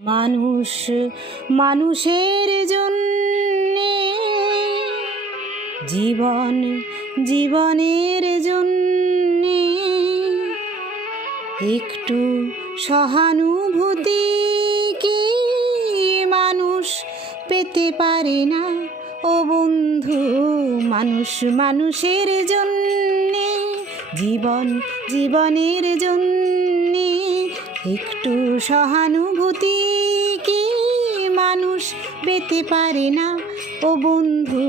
মানুষ মানুষের জন্যে, জীবন জীবনের জন্যে একটু সহানুভূতি কি মানুষ পেতে পারে না? ও বন্ধু, মানুষ মানুষের জন্যে, জীবন জীবনের জন্যে একটু সহানুভূতি কি মানুষ পেতে পারে না? ও বন্ধু,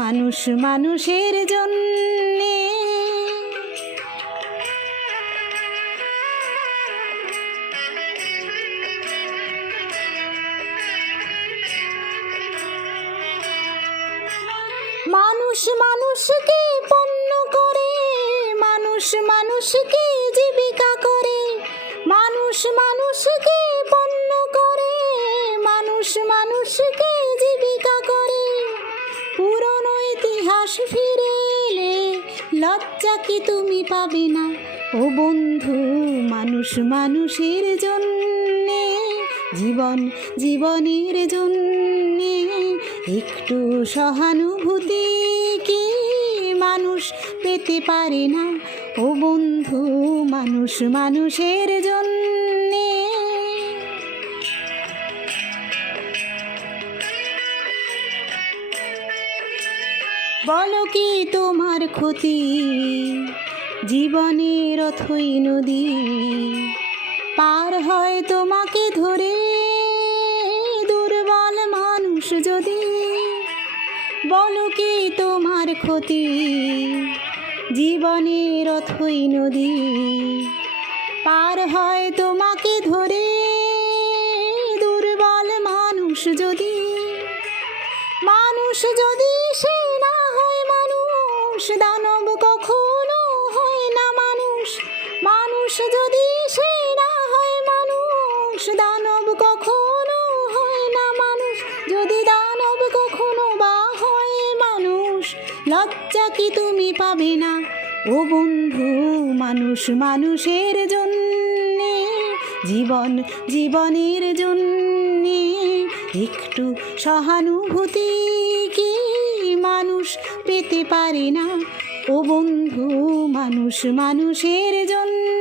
মানুষ মানুষের জন্যে। মানুষ মানুষকে পণ্য করে, মানুষ মানুষকে জীবিকা করে, মানুষ মানুষকে পণ্য করে, মানুষ মানুষকে জীবিকা করে। পুরনো ইতিহাস ফিরে এলে লজ্জা কি তুমি পাবে না? ও বন্ধু, মানুষ মানুষের জন্যে, জীবন জীবনের জন্যে একটু সহানুভূতি কি মানুষ পেতে পারে না? ও বন্ধু, মানুষ মানুষের জন্যে। বলো কি তোমার ক্ষতি? জীবনের অথই নদী পার হয় তোমাকে ধরে দুর্বল মানুষ যদি। বলো কি তোমার ক্ষতি? জীবনের অথই নদী পার হয় তোমাকে ধরে দুর্বল মানুষ যদি। মানুষ যদি সে না হয় মানুষ, দানব কখনো হয় না মানুষ। মানুষ যদি সে না হয় মানুষ, দানব কখনো হয় না মানুষ। যদি দানব কখনো বা হয় মানুষ, লজ্জা কি তুমি পাবে না? ও বন্ধু, মানুষ মানুষের জন্যে, জীবন জীবনের জন্যে একটু সহানুভূতি কি মানুষ পেতে পারে না? ও বন্ধু, মানুষ মানুষের জন্য।